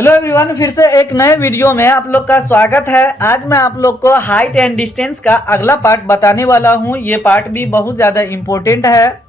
Hello everyone, फिर से एक नए वीडियो में आप लोग का स्वागत है। आज मैं आप लोग को हाइट एंड डिस्टेंस का अगला पार्ट बताने वाला हूं। ये पार्ट भी बहुत ज़्यादा इम्पोर्टेंट है।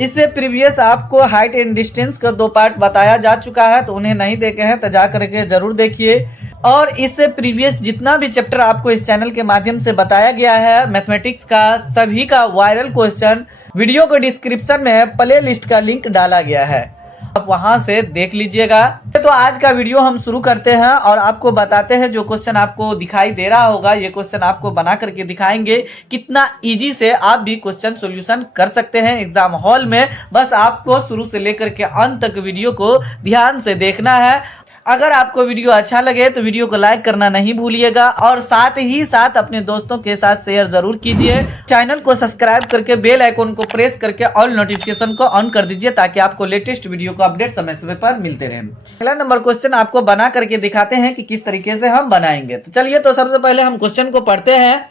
इससे प्रीवियस आपको हाइट एंड डिस्टेंस का 2 पार्ट बताया जा चुका है, तो उन्हें नहीं देखे हैं तो जा करके ज़रूर देखिए। और इससे प्रीवियस जितना भी चैप्टर आपको इस चैनल के माध्यम से बताया गया है मैथमेटिक्स का, सभी का वायरल क्वेश्चन वीडियो को डिस्क्रिप्शन में प्ले लिस्ट का लिंक डाला गया है, आप वहां से देख लीजिएगा। तो आज का वीडियो हम शुरू करते हैं और आपको बताते हैं जो क्वेश्चन आपको दिखाई दे रहा होगा, ये क्वेश्चन आपको बना करके दिखाएंगे कितना इजी से आप भी क्वेश्चन सॉल्यूशन कर सकते हैं एग्जाम हॉल में। बस आपको शुरू से लेकर के अंत तक वीडियो को ध्यान से देखना है। अगर आपको वीडियो अच्छा लगे तो वीडियो को लाइक करना नहीं भूलिएगा और साथ ही साथ अपने दोस्तों के साथ शेयर जरूर कीजिए। चैनल को सब्सक्राइब करके बेल आइकन को प्रेस करके ऑल नोटिफिकेशन को ऑन कर दीजिए ताकि आपको लेटेस्ट वीडियो को अपडेट समय समय पर मिलते रहे। पहला नंबर क्वेश्चन आपको बना करके दिखाते हैं कि किस तरीके से हम बनाएंगे। तो चलिए, तो सबसे पहले हम क्वेश्चन को पढ़ते हैं।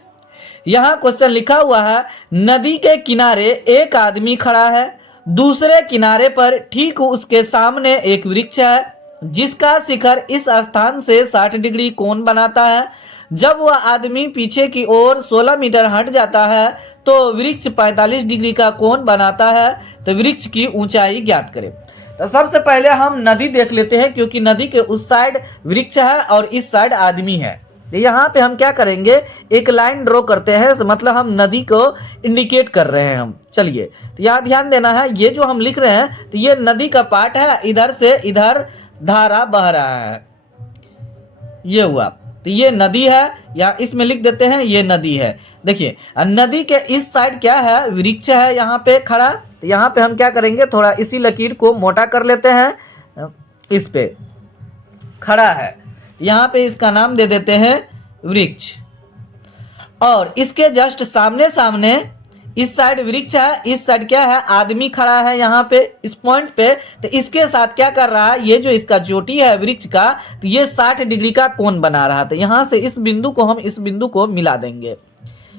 यहाँ क्वेश्चन लिखा हुआ है, नदी के किनारे एक आदमी खड़ा है, दूसरे किनारे पर ठीक उसके सामने एक वृक्ष है जिसका शिखर इस स्थान से 60 डिग्री कोण बनाता है। जब वह आदमी पीछे की ओर 16 मीटर हट जाता है तो वृक्ष 45 डिग्री का कोण बनाता है। तो वृक्ष की ऊंचाई ज्ञात करें। तो सबसे पहले हम नदी देख लेते हैं, क्योंकि नदी के उस साइड वृक्ष है और इस साइड आदमी है। तो यहाँ पे हम क्या करेंगे, एक लाइन ड्रॉ करते हैं, मतलब हम नदी को इंडिकेट कर रहे हैं हम। चलिए, तो यहाँ ध्यान देना है, ये जो हम लिख रहे हैं तो ये नदी का पार्ट है, इधर से इधर धारा बह रहा है, ये हुआ। तो ये नदी है, या इसमें लिख देते हैं ये नदी है। देखिए, नदी के इस साइड क्या है, वृक्ष है यहाँ पे खड़ा। तो यहाँ पे हम क्या करेंगे, थोड़ा इसी लकीर को मोटा कर लेते हैं, इस पे खड़ा है, यहाँ पे इसका नाम दे देते हैं वृक्ष। और इसके जस्ट सामने सामने इस साइड वृक्ष है, इस साइड क्या है, आदमी खड़ा है यहाँ पे इस पॉइंट पे। तो इसके साथ क्या कर रहा है, ये जो इसका चोटी है वृक्ष का, तो ये 60 डिग्री का कोण बना रहा था। यहाँ से इस बिंदु को हम इस बिंदु को मिला देंगे,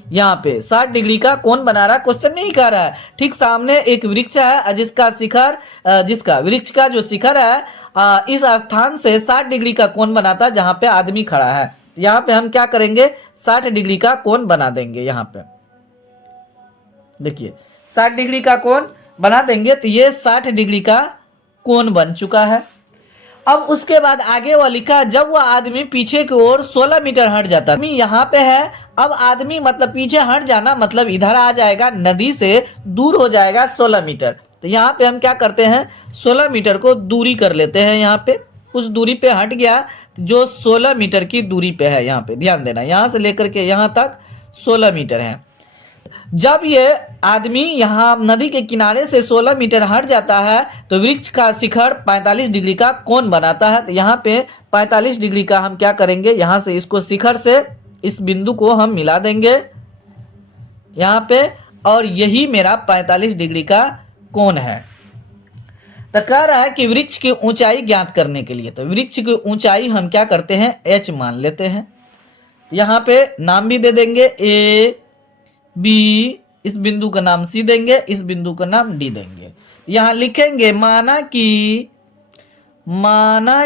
यहाँ पे 60 डिग्री का कोण बना रहा है। क्वेश्चन में ही कह रहा है ठीक सामने एक वृक्ष है जिसका शिखर, जिसका वृक्ष का जो शिखर है इस स्थान से 60 डिग्री का कोण बनाता है जहाँ पे आदमी खड़ा है। यहाँ पे हम क्या करेंगे, 60 डिग्री का कोण बना देंगे। यहाँ पे देखिए 60 डिग्री का कोण बना देंगे, तो ये 60 डिग्री का कोण बन चुका है। अब उसके बाद आगे वह लिखा, जब वह आदमी पीछे की ओर 16 मीटर हट जाता है, यहाँ पे है। अब आदमी मतलब पीछे हट जाना, मतलब इधर आ जाएगा, नदी से दूर हो जाएगा 16 मीटर। तो यहाँ पे हम क्या करते हैं, 16 मीटर को दूरी कर लेते हैं। यहाँ पे उस दूरी पे हट गया जो 16 मीटर की दूरी पे है। यहाँ पे ध्यान देना, यहाँ से लेकर के यहाँ तक 16 मीटर है। जब ये आदमी यहाँ नदी के किनारे से 16 मीटर हट जाता है तो वृक्ष का शिखर 45 डिग्री का कोण बनाता है। तो यहाँ पे 45 डिग्री का हम क्या करेंगे, यहाँ से इसको शिखर से इस बिंदु को हम मिला देंगे यहाँ पे, और यही मेरा 45 डिग्री का कोण है। तो कह रहा है कि वृक्ष की ऊंचाई ज्ञात करने के लिए, तो वृक्ष की ऊंचाई हम क्या करते हैं, h मान लेते हैं। यहाँ पे नाम भी दे देंगे ए बी, इस बिंदु का नाम सी देंगे, इस बिंदु का नाम डी देंगे। यहाँ लिखेंगे माना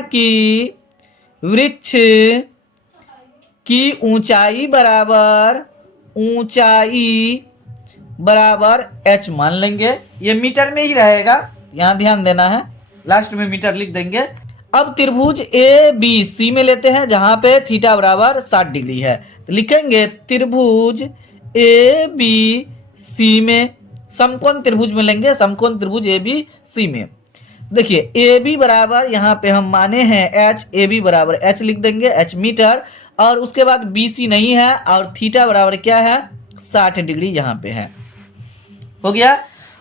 कि वृक्ष की ऊंचाई बराबर h मान लेंगे। ये मीटर में ही रहेगा, यहाँ ध्यान देना है, लास्ट में मीटर लिख देंगे। अब त्रिभुज ए बी सी में लेते हैं, जहां पे थीटा बराबर 60 डिग्री है। तो लिखेंगे त्रिभुज ए बी सी में, समकोण त्रिभुज में लेंगे, समकोण त्रिभुज ए बी सी में। देखिए ए बी बराबर यहाँ पे हम माने हैं एच, ए बी बराबर एच लिख देंगे, एच मीटर। और उसके बाद बी सी नहीं है, और थीटा बराबर क्या है, 60 डिग्री यहाँ पे है, हो गया।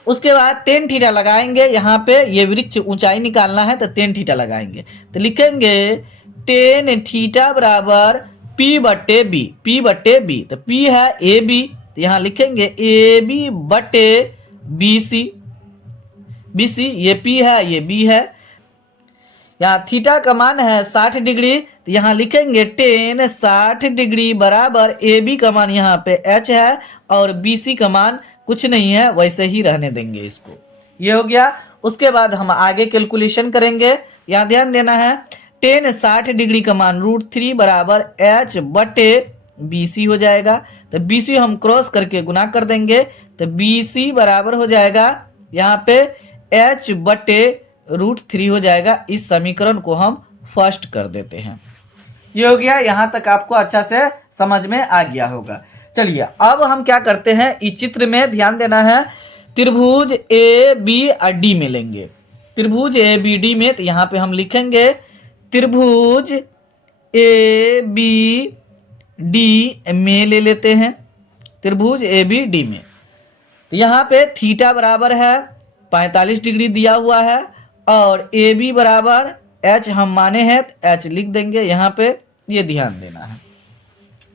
उसके बाद tan थीटा लगाएंगे, यहाँ पे ये वृक्ष ऊंचाई निकालना है तो tan थीटा लगाएंगे। तो लिखेंगे tan थीटा बराबर P बट्टे बी। तो P है ए बी, तो यहाँ लिखेंगे ए बी बट्टे बी सी, ये P है ये B है। यहाँ थीटा का मान है 60 डिग्री, तो यहाँ लिखेंगे tan 60 डिग्री बराबर ए बी का मान यहाँ पे h है और बी सी का मान कुछ नहीं है, वैसे ही रहने देंगे इसको। ये हो गया। उसके बाद हम आगे कैलकुलेशन करेंगे। यहाँ ध्यान देना है, टेन 60 डिग्री का मान √3 बराबर एच बटे BC हो जाएगा। तो BC हम क्रॉस करके गुना कर देंगे तो BC बराबर हो जाएगा यहाँ पे एच बटे √3 हो जाएगा। इस समीकरण को हम फर्स्ट कर देते हैं। ये हो गया, यहां तक आपको अच्छा से समझ में आ गया होगा। चलिए अब हम क्या करते हैं, इस चित्र में ध्यान देना है। त्रिभुज ABD में लेंगे, त्रिभुज ABD में, तो यहाँ पे हम लिखेंगे त्रिभुज ABD में ले लेते हैं, त्रिभुज ABD में। तो यहाँ पे थीटा बराबर है 45 डिग्री दिया हुआ है और AB बराबर H हम माने हैं तो H लिख देंगे यहाँ पे, ये ध्यान देना है।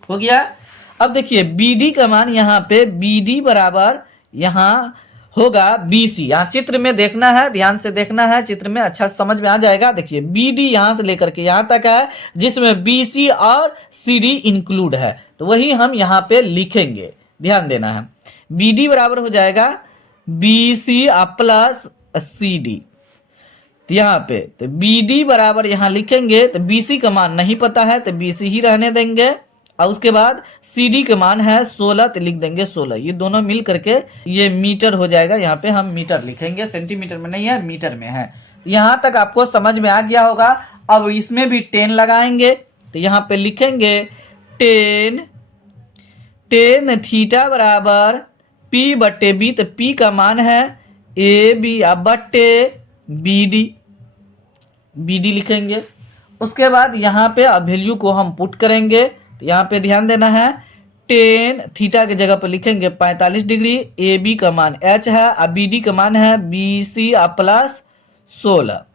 हो गया। अब देखिए BD का मान यहाँ पे BD बराबर यहाँ होगा BC। यहाँ चित्र में देखना है, ध्यान से देखना है, चित्र में अच्छा समझ में आ जाएगा। देखिए BD यहाँ से लेकर के यहाँ तक है जिसमें BC और CD इंक्लूड है, तो वही हम यहाँ पे लिखेंगे, ध्यान देना है। BD बराबर हो जाएगा BC प्लस CD। तो यहाँ पे तो BD बराबर यहाँ लिखेंगे तो BC का मान नहीं पता है तो BC ही रहने देंगे और उसके बाद CD का मान है 16 तो लिख देंगे 16। ये दोनों मिल करके ये मीटर हो जाएगा। यहाँ पे हम मीटर लिखेंगे, सेंटीमीटर में नहीं है, मीटर में है। यहाँ तक आपको समझ में आ गया होगा। अब इसमें भी 10 लगाएंगे तो यहाँ पे लिखेंगे 10 थीटा बराबर P बट्टे B। तो P का मान है AB बट्टे BD लिखेंगे। उसके बाद यहाँ पे अब वैल्यू को हम पुट करेंगे तो यहाँ पे ध्यान देना है 10 थीटा के जगह पर लिखेंगे 45 डिग्री, AB का मान H है और BD का मान है BC प्लस 16।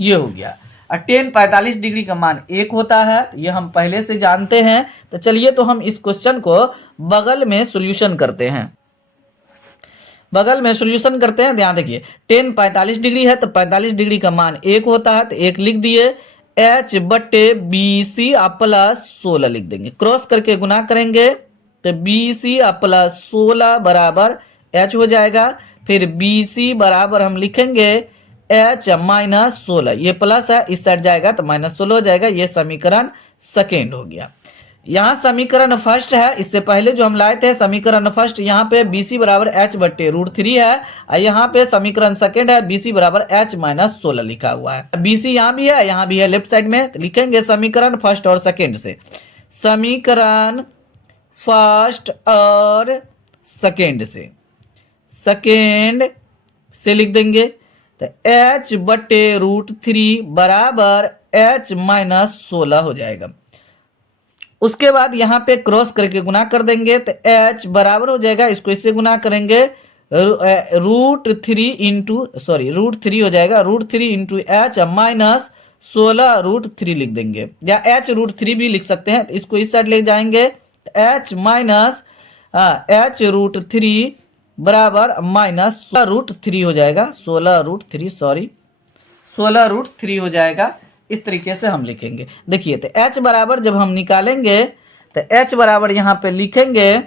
ये हो गया। और 10 45 डिग्री का मान 1 होता है, ये हम पहले से जानते हैं। तो चलिए तो हम इस क्वेश्चन को बगल में सोल्यूशन करते हैं, बगल में सॉल्यूशन करते हैं। ध्यान देखिए 10 45 डिग्री है तो 45 डिग्री का मान 1 होता है तो 1 लिख दिए, H बट्टे BC प्लस 16 लिख देंगे। क्रॉस करके गुना करेंगे तो BC प्लस 16 बराबर H हो जाएगा। फिर BC बराबर हम लिखेंगे H माइनस 16, ये प्लस है इस साइड जाएगा तो माइनस 16 हो जाएगा। ये समीकरण सेकेंड हो गया। यहाँ समीकरण फर्स्ट है, इससे पहले जो हम लाए थे समीकरण फर्स्ट, यहाँ पे BC बराबर H बट्टे √3 है और यहाँ पे समीकरण सेकेंड है BC बराबर H माइनस 16 लिखा हुआ है। BC यहाँ भी है, यहाँ भी है लेफ्ट साइड में, तो लिखेंगे समीकरण फर्स्ट और सेकेंड से, समीकरण फर्स्ट और सेकेंड से लिख देंगे तो H बट्टे √3 बराबर H माइनस 16 हो जाएगा। उसके बाद यहाँ पे क्रॉस करके गुना कर देंगे तो H बराबर हो जाएगा, इसको इससे गुना करेंगे √3 हो जाएगा, √3 इंटू H माइनस 16 √3 लिख देंगे, या H √3 भी लिख सकते हैं। तो इसको इस साइड ले जाएंगे H माइनस H √3 बराबर माइनस 16 √3 हो जाएगा, 16 √3 हो जाएगा। इस तरीके से हम लिखेंगे। देखिए तो H बराबर जब हम निकालेंगे तो H बराबर यहाँ पे लिखेंगे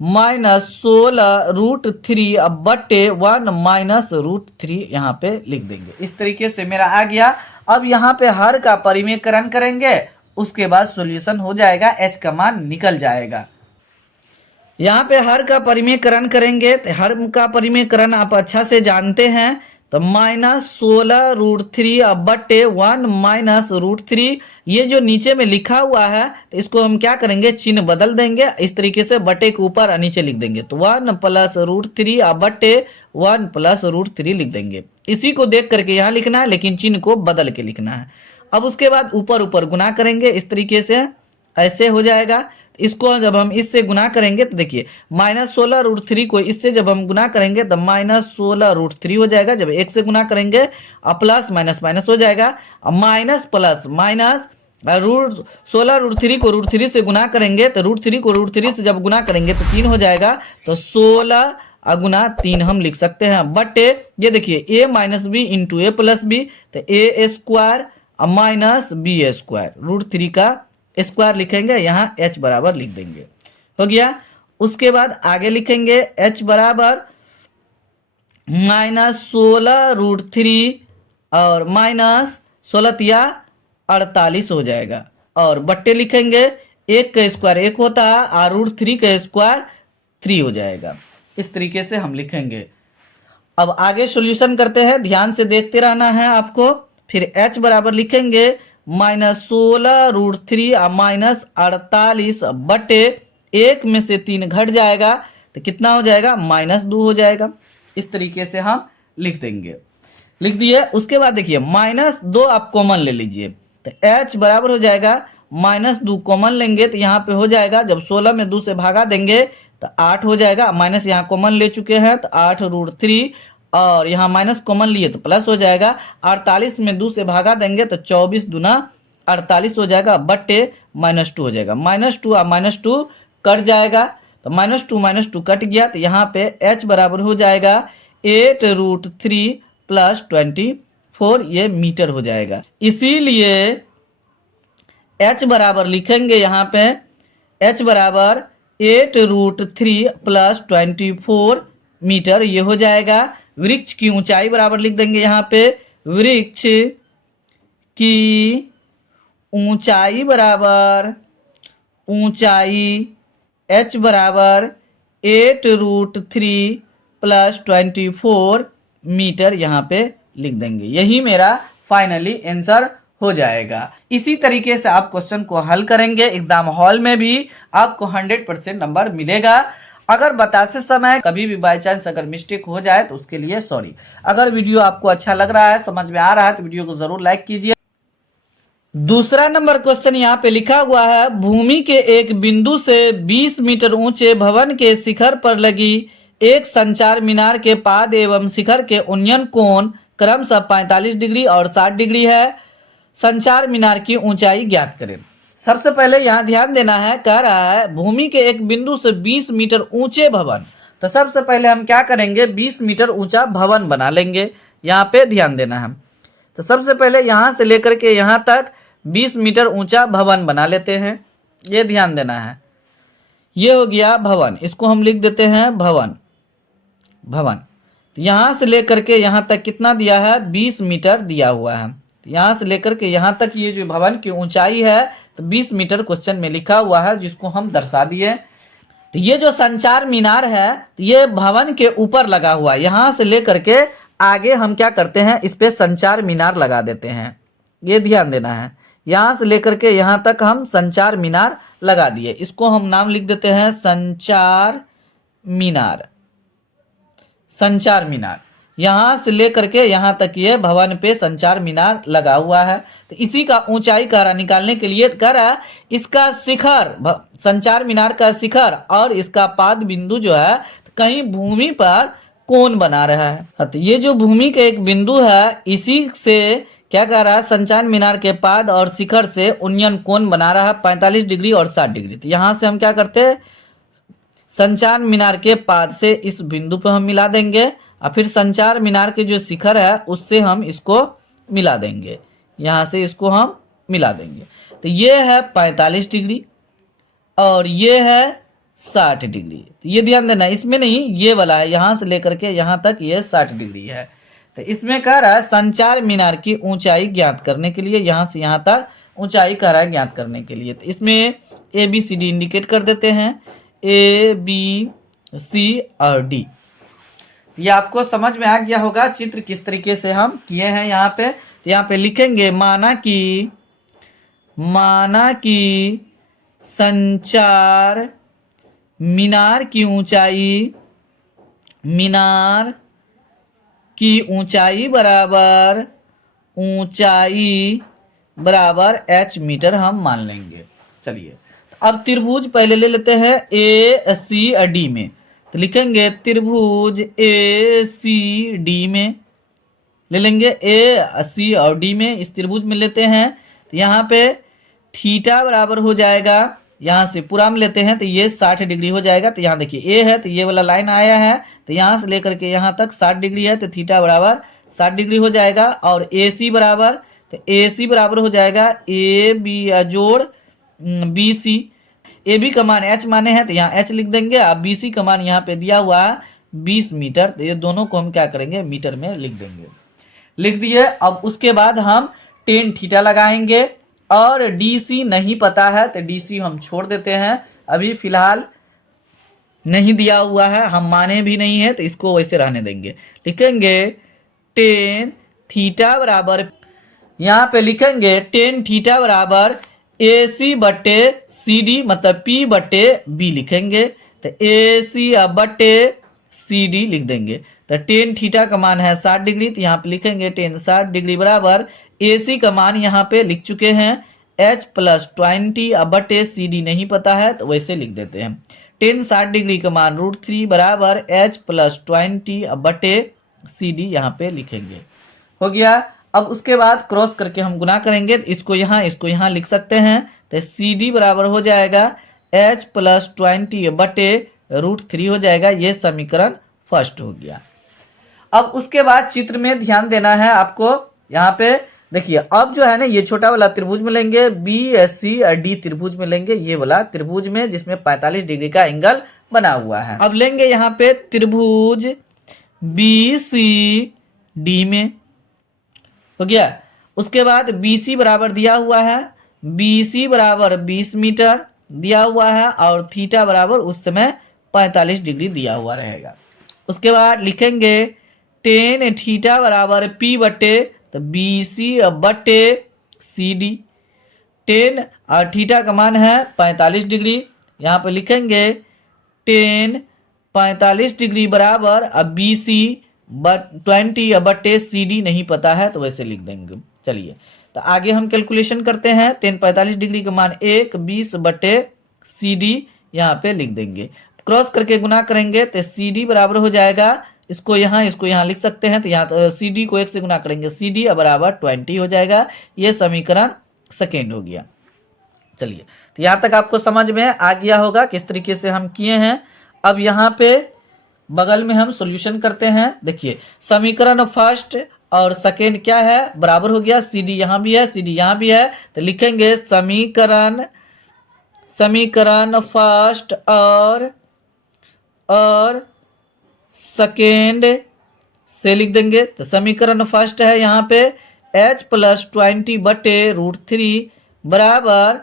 माइनस 16 √3 अब बट्टे 1 माइनस √3 यहाँ पे लिख देंगे। इस तरीके से मेरा आ गया। अब यहाँ पे हर का परिमेयकरण करेंगे, उसके बाद सॉल्यूशन हो जाएगा, H का मान निकल जाएगा। यहाँ पे हर का परिमेयकरण करेंगे तो हर का परिमेयकरण आप अच्छा से जानते हैं, तो माइनस 16 √3 अब बट्टे 1 माइनस √3। ये जो नीचे में लिखा हुआ है तो इसको हम क्या करेंगे, चिन्ह बदल देंगे, इस तरीके से बट्टे के ऊपर और नीचे लिख देंगे। तो 1 प्लस √3 अब बट्टे 1 प्लस √3 लिख देंगे। इसी को देख करके यहाँ लिखना है, लेकिन चिन्ह को बदल के लिखना है। अब उसके बाद ऊपर ऊपर गुना करेंगे, इस तरीके से ऐसे हो जाएगा। इसको जब हम इससे गुना करेंगे तो देखिए माइनस 16 √3 को इससे जब हम गुना करेंगे तो माइनस 16 √3 हो जाएगा। जब 1 से गुना करेंगे प्लस माइनस माइनस हो जाएगा, माइनस प्लस माइनस √16 √3 को √3 से गुना करेंगे तो √3 को √3 से जब गुना करेंगे तो 3 हो जाएगा। तो 16 गुना 3 हम लिख सकते हैं, बटे ये देखिए a minus B into A plus B, तो a square minus B square, √3 का स्क्वायर लिखेंगे, यहाँ h बराबर लिख देंगे। हो गया। उसके बाद आगे लिखेंगे h बराबर माइनस 16 √3 और माइनस 16 या 48 हो जाएगा। और बट्टे लिखेंगे, 1 का स्क्वायर 1 होता है, r√3 का स्क्वायर 3 हो जाएगा। इस तरीके से हम लिखेंगे। अब आगे सॉल्यूशन करते हैं, ध्यान से देखते रहना है आपको। फिर h बराबर लिखेंगे -16√3 -48 बटे 1 में से 3 घट जाएगा तो कितना हो जाएगा, -2 हो जाएगा। इस तरीके से हम लिख देंगे। लिख दिए। उसके बाद देखिए -2 आप कॉमन ले लीजिए तो h बराबर हो जाएगा -2 कॉमन लेंगे तो यहाँ पे हो जाएगा, जब 16 में 2 से भागा देंगे तो 8 हो जाएगा। माइनस यहाँ कॉमन ले चुके हैं तो 8√3 और यहाँ माइनस कॉमन लिए तो प्लस हो जाएगा। 48 में 2 से भागा देंगे तो 24 दूना 48 हो जाएगा बट्टे -2 हो जाएगा। -2 और -2 कट जाएगा तो -2 कट गया तो यहाँ पे h बराबर हो जाएगा 8√3 + 24, ये मीटर हो जाएगा। इसीलिए h बराबर लिखेंगे यहाँ पे, h बराबर 8√3 + 24 मीटर, ये हो जाएगा। वृक्ष की ऊंचाई बराबर लिख देंगे यहाँ पे, वृक्ष की ऊंचाई बराबर ऊंचाई h बराबर 8√3 + 24 मीटर यहाँ पे लिख देंगे। यही मेरा फाइनली आंसर हो जाएगा। इसी तरीके से आप क्वेश्चन को हल करेंगे, एग्जाम हॉल में भी आपको 100% नंबर मिलेगा। अगर बताते समय कभी भी बाय चांस अगर मिस्टेक हो जाए तो उसके लिए सॉरी। अगर वीडियो आपको अच्छा लग रहा है, समझ में आ रहा है तो वीडियो को जरूर लाइक कीजिए। दूसरा नंबर क्वेश्चन यहाँ पे लिखा हुआ है, भूमि के एक बिंदु से 20 मीटर ऊंचे भवन के शिखर पर लगी एक संचार मीनार के पाद एवं शिखर के उन्नयन कोण क्रमशः 45 डिग्री और 60 डिग्री है। संचार मीनार की ऊंचाई ज्ञात करें। सबसे पहले यहाँ ध्यान देना है, कह रहा है भूमि के एक बिंदु से 20 मीटर ऊंचे भवन। तो सबसे पहले हम क्या करेंगे, 20 मीटर ऊंचा भवन बना लेंगे। यहाँ पे ध्यान देना है। तो सबसे पहले यहाँ से लेकर के यहाँ तक 20 मीटर ऊंचा भवन बना लेते हैं। ये ध्यान देना है। ये हो गया भवन, इसको हम लिख देते हैं भवन। भवन यहाँ से लेकर के यहाँ तक कितना दिया है, 20 मीटर दिया हुआ है। यहाँ से लेकर के यहाँ तक ये जो भवन की ऊंचाई है तो 20 मीटर क्वेश्चन में लिखा हुआ है, जिसको हम दर्शा दिए। तो ये जो संचार मीनार है ये भवन के ऊपर लगा हुआ है। यहाँ से लेकर के आगे हम क्या करते हैं, इस पे संचार मीनार लगा देते हैं। ये ध्यान देना है। यहाँ से लेकर के यहाँ तक हम संचार मीनार लगा दिए। इसको हम नाम लिख देते हैं संचार मीनार। संचार मीनार यहाँ से लेकर के यहाँ तक ये भवन पे संचार मीनार लगा हुआ है। तो इसी का ऊंचाई कह निकालने के लिए कह रहा इसका शिखर, संचार मीनार का शिखर और इसका पाद बिंदु जो है कहीं भूमि पर कोण बना रहा है। तो ये जो भूमि का एक बिंदु है, इसी से क्या कह रहा है, संचार मीनार के पाद और शिखर से उन्नयन कोण बना रहा है 45 डिग्री और 60 डिग्री। तो यहाँ से हम क्या करते हैं, संचार मीनार के पाद से इस बिंदु पर हम मिला देंगे और फिर संचार मीनार के जो शिखर है उससे हम इसको मिला देंगे। यहाँ से इसको हम मिला देंगे। तो ये है 45 डिग्री और ये है 60 डिग्री। तो ये ध्यान देना, इसमें नहीं, ये वाला है, यहाँ से लेकर के यहाँ तक ये 60 डिग्री है। तो इसमें कह रहा है संचार मीनार की ऊंचाई ज्ञात करने के लिए, यहाँ से यहाँ तक ऊंचाई कह रहा है ज्ञात करने के लिए। तो इसमें ABCD इंडिकेट कर देते हैं, ABC और D। ये आपको समझ में आ गया होगा चित्र किस तरीके से हम किए हैं। यहाँ पे तो यहाँ पे लिखेंगे माना कि संचार मीनार की ऊंचाई बराबर h मीटर हम मान लेंगे। चलिए अब त्रिभुज पहले ले लेते हैं ACD में। तो लिखेंगे त्रिभुज ACD में ले लेंगे, AC और D में इस त्रिभुज में लेते हैं। तो यहाँ पे थीटा बराबर हो जाएगा, यहाँ से पूरा में लेते हैं तो ये 60 डिग्री हो जाएगा। तो यहाँ देखिए A है तो ये वाला लाइन आया है, तो यहाँ से लेकर के यहाँ तक 60 डिग्री है, तो थीटा बराबर 60 डिग्री हो जाएगा। और AC बराबर, तो AC बराबर हो जाएगा AB जोड़ BC। AB का मान h माने हैं तो यहाँ h लिख देंगे, अब BC का मान यहाँ पे दिया हुआ है 20 मीटर। तो ये दोनों को हम क्या करेंगे, मीटर में लिख देंगे। लिख दिए। अब उसके बाद हम टेन थीटा लगाएंगे। और DC नहीं पता है तो DC हम छोड़ देते हैं, अभी फिलहाल नहीं दिया हुआ है, हम माने भी नहीं है तो इसको वैसे रहने देंगे। लिखेंगे टेन थीटा बराबर, यहाँ पे लिखेंगे टेन थीटा बराबर AC बटे CD, मतलब P बटे B लिखेंगे। तो AC बटे CD लिख देंगे। तो टेन थीटा का मान है 60 डिग्री, तो यहाँ पे लिखेंगे टेन 60 डिग्री बराबर AC का मान यहाँ पे लिख चुके हैं H प्लस 20 बटे CD नहीं पता है तो वैसे लिख देते हैं। टेन 60 डिग्री का मान √3 बराबर H प्लस 20 बटे CD यहाँ पे लिखेंगे। हो गया। अब उसके बाद क्रॉस करके हम गुना करेंगे, तो इसको यहाँ लिख सकते हैं। तो CD बराबर हो जाएगा H प्लस 20 बटे √3 हो जाएगा। ये समीकरण फर्स्ट हो गया। अब उसके बाद चित्र में ध्यान देना है आपको। यहाँ पे देखिए, अब जो है ना, ये छोटा वाला त्रिभुज में लेंगे, BC और D त्रिभुज में लेंगे, ये वाला त्रिभुज में जिसमें 45 डिग्री का एंगल बना हुआ है। अब लेंगे यहाँ पे त्रिभुज BCD में, हो गया। उसके बाद BC बराबर दिया हुआ है, BC बराबर 20 मीटर दिया हुआ है और थीटा बराबर उस समय 45 डिग्री दिया हुआ रहेगा। उसके बाद लिखेंगे टेन थीटा बराबर P बटे, तो BC बटे CD। टेन और थीटा का मान है 45 डिग्री, यहाँ पे लिखेंगे टेन 45 डिग्री बराबर अब BC 20 बटे CD नहीं पता है तो वैसे लिख देंगे। चलिए, तो आगे हम कैलकुलेशन करते हैं। टेन 45 डिग्री का मान 20 बटे CD यहाँ पे लिख देंगे। क्रॉस करके गुना करेंगे तो CD बराबर हो जाएगा, इसको यहाँ लिख सकते हैं। तो यहाँ CD को 1 से गुना करेंगे, CD बराबर 20 हो जाएगा। ये समीकरण सेकेंड हो गया। चलिए, तो यहाँ तक आपको समझ में आ गया होगा किस तरीके से हम किए हैं। अब यहाँ पे बगल में हम सॉल्यूशन करते हैं। देखिए, समीकरण फर्स्ट और सेकेंड क्या है, बराबर हो गया। CD यहाँ भी है, CD यहाँ भी है, तो लिखेंगे समीकरण फर्स्ट और सेकेंड से लिख देंगे। तो समीकरण फर्स्ट है यहाँ पे H प्लस 20 बटे √3 बराबर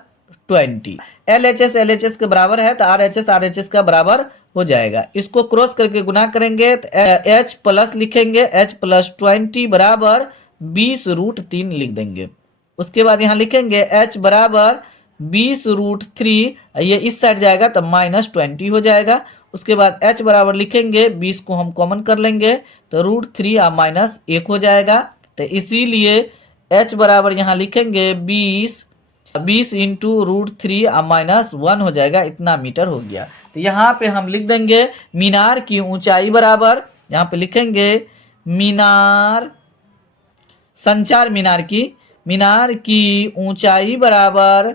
20। LHS के बराबर है तो RHS का बराबर हो जाएगा। इसको क्रॉस करके गुना करेंगे तो H प्लस लिखेंगे, H प्लस 20 बराबर 20√3 लिख देंगे। उसके बाद यहाँ लिखेंगे H बराबर 20√3, ये इस साइड जाएगा तो -20 हो जाएगा। उसके बाद H बराबर लिखेंगे, 20 को हम कॉमन कर लेंगे तो √3 -1 हो जाएगा। तो इसीलिए H बराबर यहाँ लिखेंगे 20 इंटू √3 -1 हो जाएगा, इतना मीटर हो गया। तो यहाँ पे हम लिख देंगे मीनार की ऊंचाई बराबर, यहाँ पे लिखेंगे मीनार, संचार मीनार की ऊंचाई बराबर,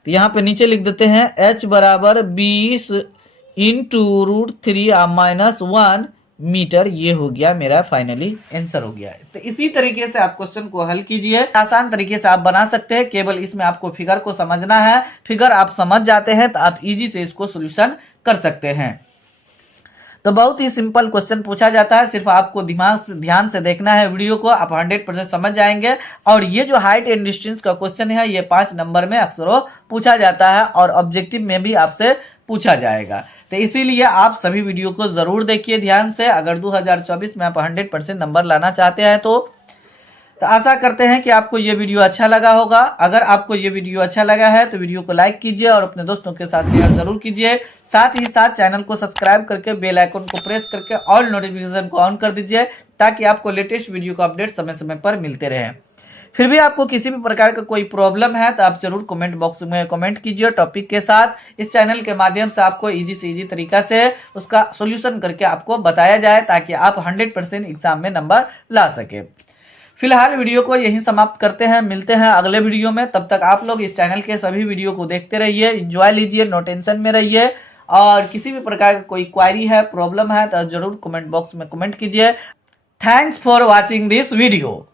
तो यहाँ पे नीचे लिख देते हैं H बराबर 20 इंटू √3 -1 मीटर। ये हो गया मेरा फाइनली आंसर हो गया है। तो इसी तरीके से आप क्वेश्चन को हल कीजिए, आसान तरीके से आप बना सकते हैं। केवल इसमें आपको फिगर को समझना है, फिगर आप समझ जाते हैं तो आप इजी से इसको सोल्यूशन कर सकते हैं। तो बहुत ही सिंपल क्वेश्चन पूछा जाता है, सिर्फ आपको ध्यान से देखना है वीडियो को, आप 100% समझ जाएंगे। और ये जो हाइट एंड डिस्टेंस का क्वेश्चन है ये 5 नंबर में अक्सर पूछा जाता है और ऑब्जेक्टिव में भी आपसे पूछा जाएगा। तो इसीलिए आप सभी वीडियो को जरूर देखिए ध्यान से। अगर 2024 में आप 100% नंबर लाना चाहते हैं तो आशा करते हैं कि आपको ये वीडियो अच्छा लगा होगा। अगर आपको ये वीडियो अच्छा लगा है तो वीडियो को लाइक कीजिए और अपने दोस्तों के साथ शेयर जरूर कीजिए। साथ ही साथ चैनल को सब्सक्राइब करके बेल आइकन को प्रेस करके ऑल नोटिफिकेशन को ऑन कर दीजिए, ताकि आपको लेटेस्ट वीडियो का अपडेट समय समय पर मिलते रहे। फिर भी आपको किसी भी प्रकार का कोई प्रॉब्लम है तो आप जरूर कमेंट बॉक्स में कमेंट कीजिए टॉपिक के साथ। इस चैनल के माध्यम से आपको इजी से इजी तरीका से उसका सॉल्यूशन करके आपको बताया जाए, ताकि आप 100% एग्जाम में नंबर ला सके। फिलहाल वीडियो को यहीं समाप्त करते हैं, मिलते हैं अगले वीडियो में। तब तक आप लोग इस चैनल के सभी वीडियो को देखते रहिए, एंजॉय लीजिए, नो टेंशन में रहिए। और किसी भी प्रकार का कोई क्वारी है, प्रॉब्लम है तो जरूर कमेंट बॉक्स में कमेंट कीजिए। Thanks for watching this video.